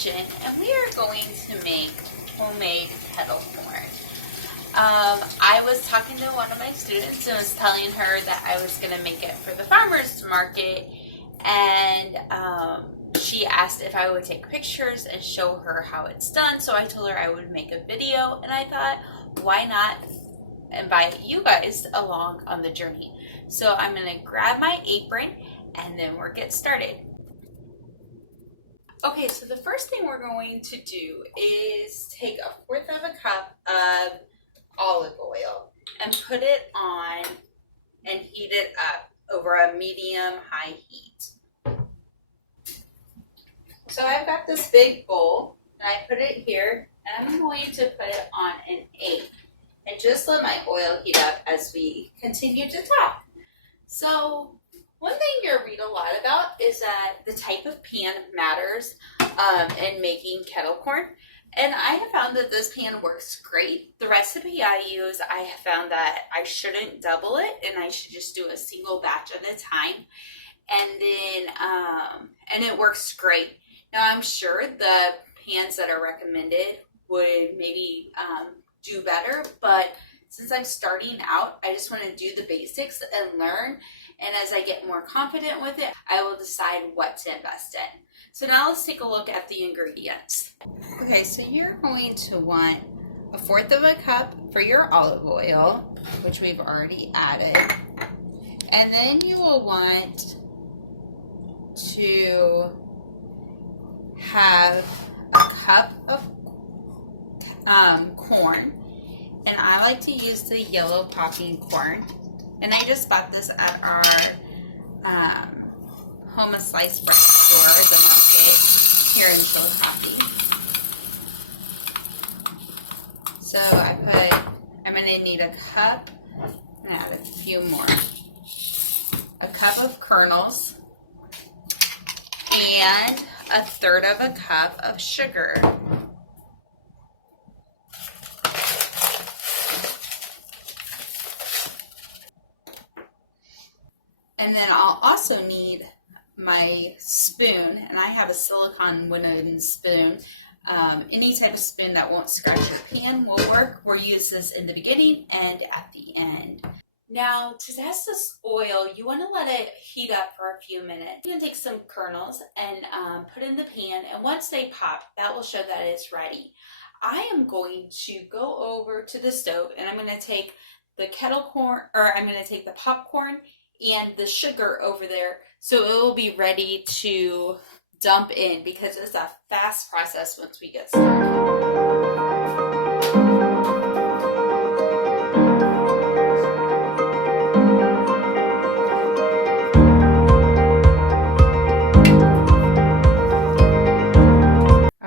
kitchen and we are going to make homemade kettle corn. I was talking to one of my students and was telling her that I was going to make it for the farmer's market, and she asked if I would take pictures and show her how it's done. So I told her I would make a video, and I thought, why not invite you guys along on the journey? So I'm going to grab my apron and then we'll get started. Okay, so the first thing we're going to do is take 1/4 of a cup of olive oil and put it on and heat it up over a medium-high heat. So I've got this big bowl and I put it here, and I'm going to put it on an 8 and just let my oil heat up as we continue to talk. So one thing you'll read a lot about is that the type of pan matters in making kettle corn. And I have found that this pan works great. The recipe I use, I have found that I shouldn't double it and I should just do a single batch at a time. And then, and it works great. Now I'm sure the pans that are recommended would maybe do better, but since I'm starting out, I just want to do the basics and learn. And as I get more confident with it, I will decide what to invest in. So now let's take a look at the ingredients. Okay, so you're going to want 1/4 of a cup for your olive oil, which we've already added. And then you will want to have a cup of corn. And I like to use the yellow popping corn. And I just bought this at our Home of Sliced Bread store, the market here in Chillicothe. So I'm going to need a cup, and add a few more. A cup of kernels, and 1/3 of a cup of sugar. And then I'll also need my spoon, and I have a silicone wooden spoon. Any type of spoon that won't scratch your pan will work. We'll use this in the beginning and at the end. Now, to test this oil, you want to let it heat up for a few minutes. You can take some kernels and put in the pan, and once they pop, that will show that it's ready. I am going to go over to the stove, and I'm going to take the kettle corn, or I'm going to take the popcorn and the sugar over there, so it will be ready to dump in, because it's a fast process once we get started.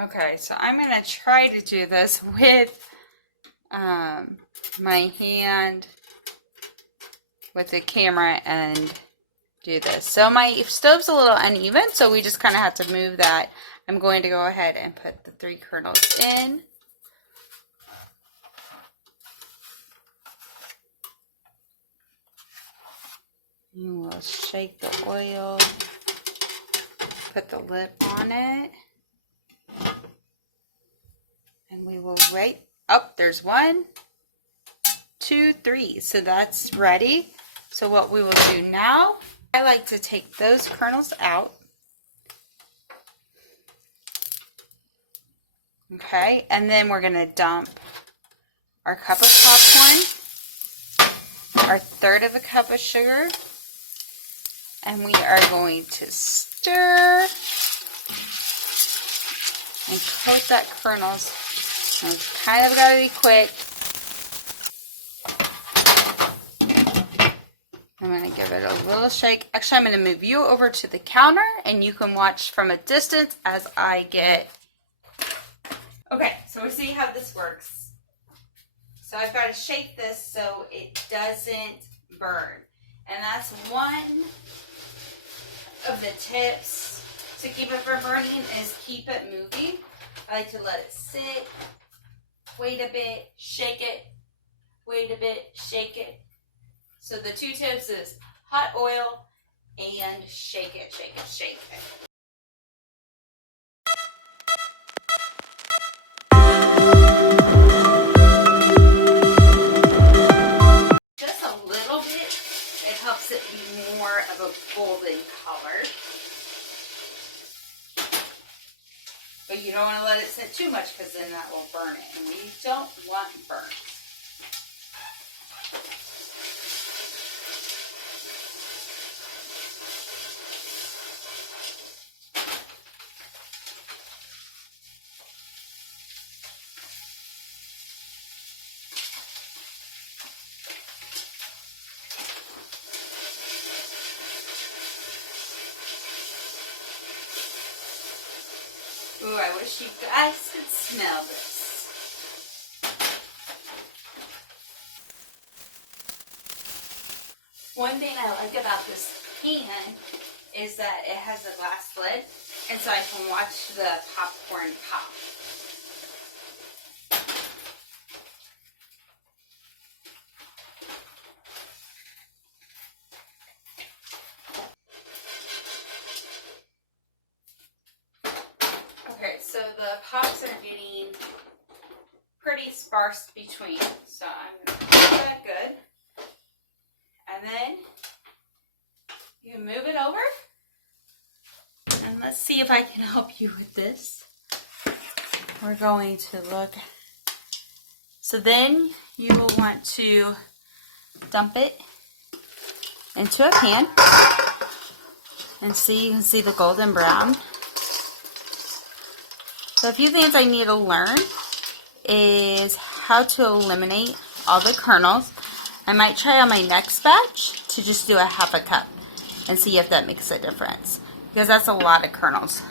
Okay, so I'm going to try to do this with my hand with the camera and do this. So my stove's a little uneven, so we just kind of have to move that. I'm going to go ahead and put the 3 kernels in. And we'll shake the oil, put the lid on it, and we will wait. Oh, there's 1, 2, 3. So that's ready. So what we will do now, I like to take those kernels out. Okay, and then we're going to dump our cup of popcorn, our 1/3 of a cup of sugar, and we are going to stir and coat that kernels. And it's kind of got to be quick. I'm going to give it a little shake. Actually, I'm going to move you over to the counter, and you can watch from a distance as I get. Okay, so we'll see how this works. So I've got to shake this so it doesn't burn. And that's one of the tips to keep it from burning, is keep it moving. I like to let it sit, wait a bit, shake it, wait a bit, shake it. So the 2 tips is hot oil and shake it, shake it, shake it. don't want to let it sit too much because then that will burn it, and we don't want burnt. Ooh, I wish you guys could smell this. One thing I like about this pan is that it has a glass lid, and so I can watch the popcorn pop. Okay, so the pops are getting pretty sparse between, so I'm going to put that good. And then you move it over. And let's see if I can help you with this. We're going to look. So then you will want to dump it into a pan. And see, you can see the golden brown. So a few things I need to learn is how to eliminate all the kernels. I might try on my next batch to just do a half a cup and see if that makes a difference, because that's a lot of kernels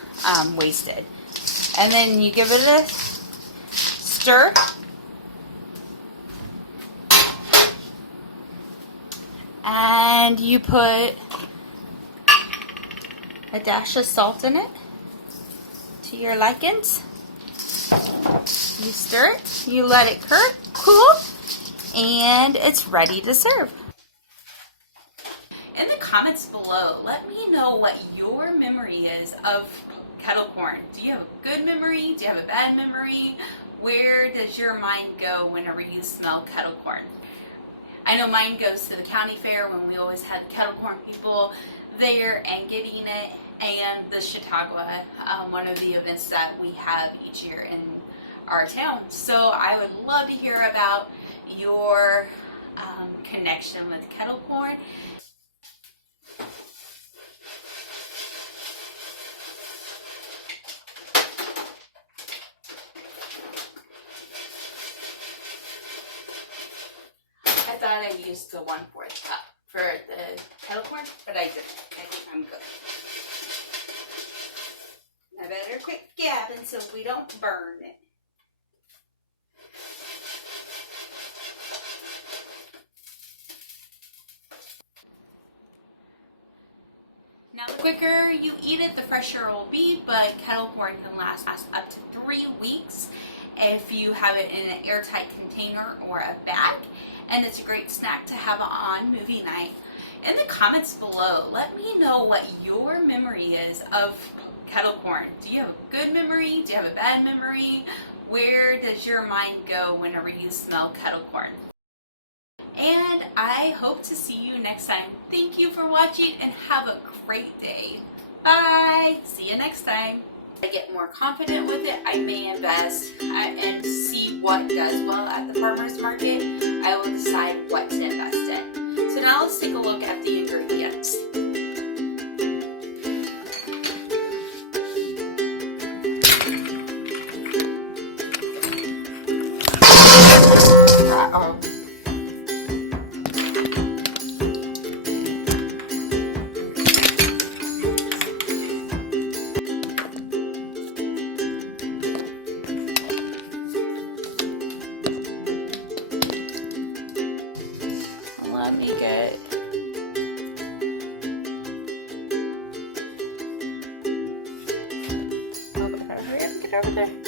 wasted. And then you give it a stir. And you put a dash of salt in it to your likings. You stir it, you let it cool, and it's ready to serve. In the comments below, let me know what your memory is of kettle corn. Do you have a good memory? Do you have a bad memory? Where does your mind go whenever you smell kettle corn? I know mine goes to the county fair when we always had kettle corn people there and getting it, and the Chautauqua, one of the events that we have each year in our town. So I would love to hear about your connection with kettle corn. I thought I used the 1/4 cup for the kettle corn, but I didn't. I think I'm good. I better quit gabbing so we don't burn it. Now, the quicker you eat it, the fresher it will be, but kettle corn can last up to 3 weeks if you have it in an airtight container or a bag, and it's a great snack to have on movie night. In the comments below, let me know what your memory is of kettle corn. Do you have a good memory? Do you have a bad memory? Where does your mind go whenever you smell kettle corn? And I hope to see you next time. Thank you for watching and have a great day. Bye. See you next time. I get more confident with it, I may invest and see what does well at the farmer's market. I will decide what to invest in. So now let's take a look at the ingredients. Let me get hurry up and get over there.